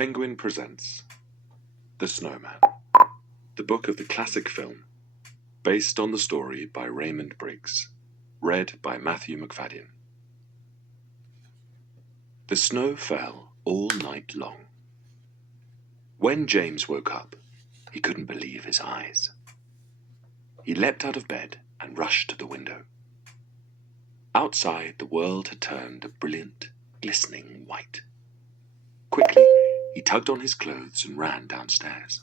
Penguin presents The Snowman, the book of the classic film, based on the story by Raymond Briggs, read by Matthew McFadden. The snow fell all night long. When James woke up, he couldn't believe his eyes. He leapt out of bed and rushed to the window. Outside, the world had turned a brilliant, glistening white. Quickly, he tugged on his clothes and ran downstairs.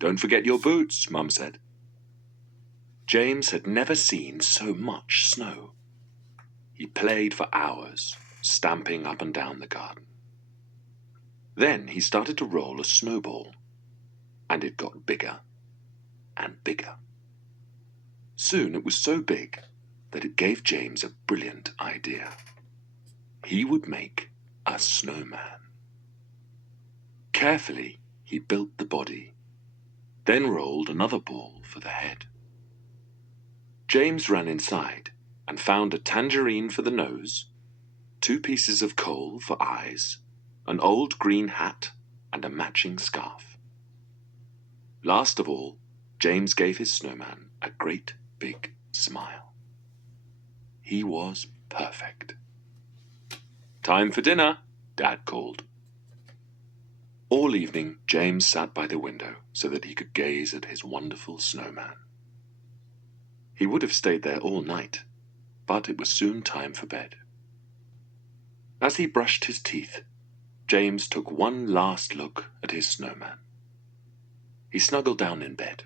"Don't forget your boots," Mum said. James had never seen so much snow. He played for hours, stamping up and down the garden. Then he started to roll a snowball, and it got bigger and bigger. Soon it was so big that it gave James a brilliant idea. He would make a snowman. Carefully, he built the body, then rolled another ball for the head. James ran inside and found a tangerine for the nose, 2 pieces of coal for eyes, an old green hat, and a matching scarf. Last of all, James gave his snowman a great big smile. He was perfect. "Time for dinner," Dad called. All evening, James sat by the window so that he could gaze at his wonderful snowman. He would have stayed there all night, but it was soon time for bed. As he brushed his teeth, James took one last look at his snowman. He snuggled down in bed.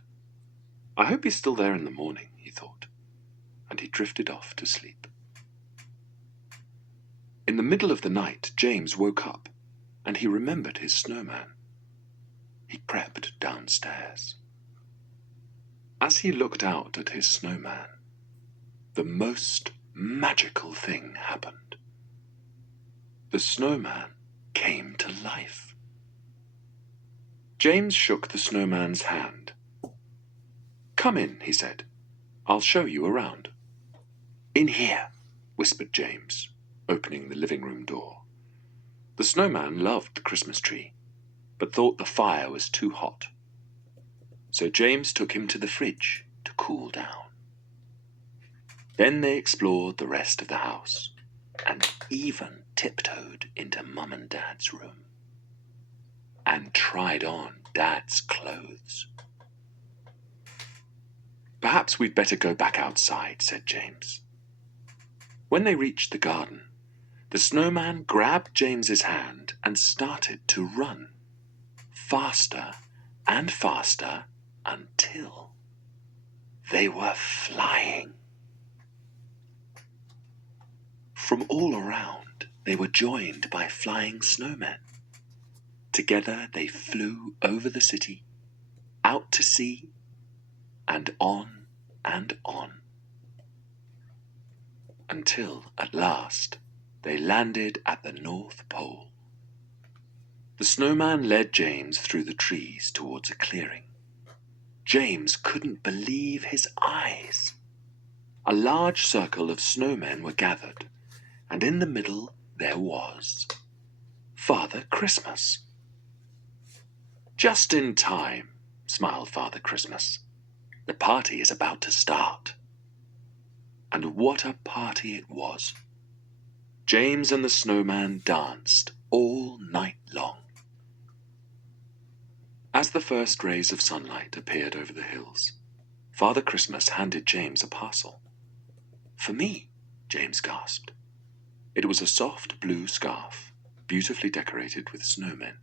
"I hope he's still there in the morning," he thought, and he drifted off to sleep. In the middle of the night, James woke up, and he remembered his snowman. He crept downstairs. As he looked out at his snowman, the most magical thing happened. The snowman came to life. James shook the snowman's hand. "Come in," he said. "I'll show you around." "In here," whispered James, opening the living room door. The snowman loved the Christmas tree, but thought the fire was too hot. So James took him to the fridge to cool down. Then they explored the rest of the house, and even tiptoed into Mum and Dad's room, and tried on Dad's clothes. "Perhaps we'd better go back outside," said James. When they reached the garden, the snowman grabbed James's hand and started to run, faster and faster until they were flying. From all around, they were joined by flying snowmen. Together they flew over the city, out to sea, and on, until at last they landed at the North Pole. The snowman led James through the trees towards a clearing. James couldn't believe his eyes. A large circle of snowmen were gathered, and in the middle there was Father Christmas. "Just in time," smiled Father Christmas. "The party is about to start." And what a party it was! James and the snowman danced all night long. As the first rays of sunlight appeared over the hills, Father Christmas handed James a parcel. "For me," James gasped. It was a soft blue scarf, beautifully decorated with snowmen.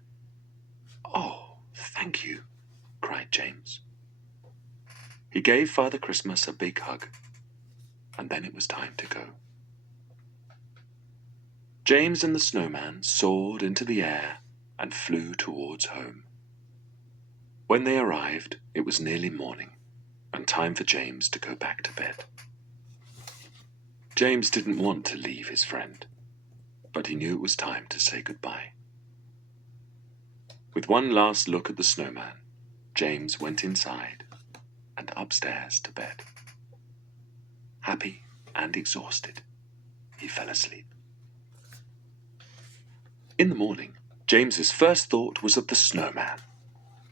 "Oh, thank you," cried James. He gave Father Christmas a big hug, and then it was time to go. James and the snowman soared into the air and flew towards home. When they arrived, it was nearly morning, and time for James to go back to bed. James didn't want to leave his friend, but he knew it was time to say goodbye. With one last look at the snowman, James went inside and upstairs to bed. Happy and exhausted, he fell asleep. In the morning, James's first thought was of the snowman.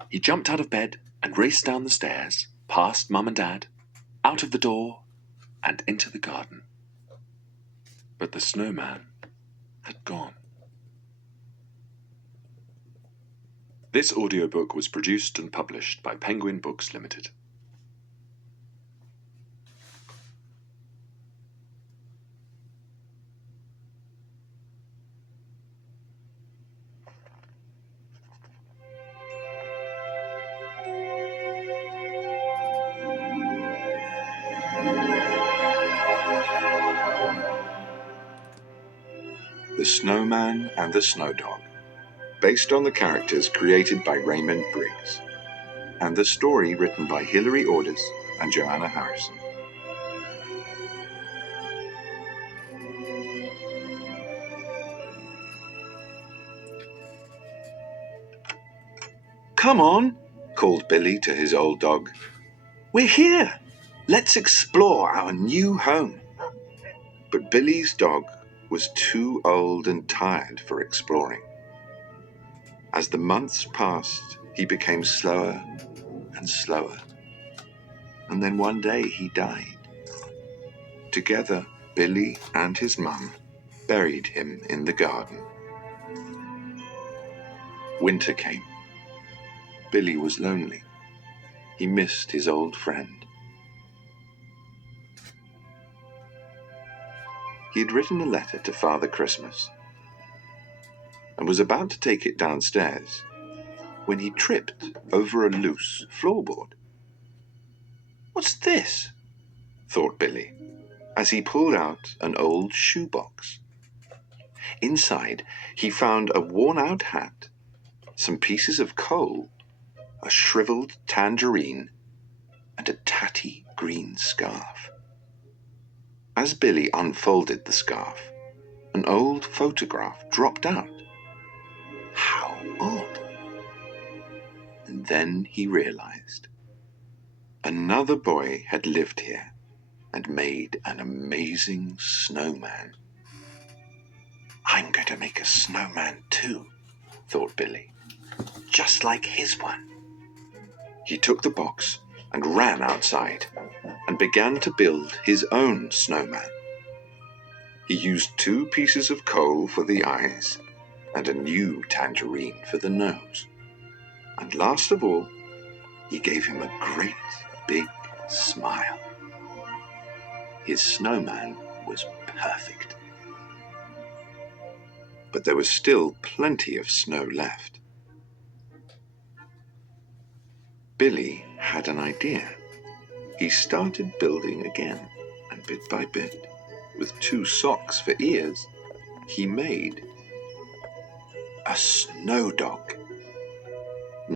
He jumped out of bed and raced down the stairs, past Mum and Dad, out of the door, and into the garden. But the snowman had gone. This audiobook was produced and published by Penguin Books Limited. The Snowman and the Snowdog, based on the characters created by Raymond Briggs, and the story written by Hilary Orders and Joanna Harrison. "Come on," called Billy to his old dog. "We're here. Let's explore our new home." But Billy's dog was too old and tired for exploring. As the months passed, he became slower and slower. And then one day he died. Together, Billy and his mum buried him in the garden. Winter came. Billy was lonely. He missed his old friend. He had written a letter to Father Christmas and was about to take it downstairs when he tripped over a loose floorboard. "What's this?" thought Billy, as he pulled out an old shoebox. Inside, he found a worn-out hat, some pieces of coal, a shriveled tangerine, and a tatty green scarf. As Billy unfolded the scarf, an old photograph dropped out. How odd! And then he realized. Another boy had lived here and made an amazing snowman. "I'm going to make a snowman too," thought Billy, "just like his one." He took the box and ran outside and began to build his own snowman. He used 2 pieces of coal for the eyes and a new tangerine for the nose. And last of all, he gave him a great big smile. His snowman was perfect. But there was still plenty of snow left. Billy had an idea. He started building again, and bit by bit, with 2 socks for ears, he made a Snowdog.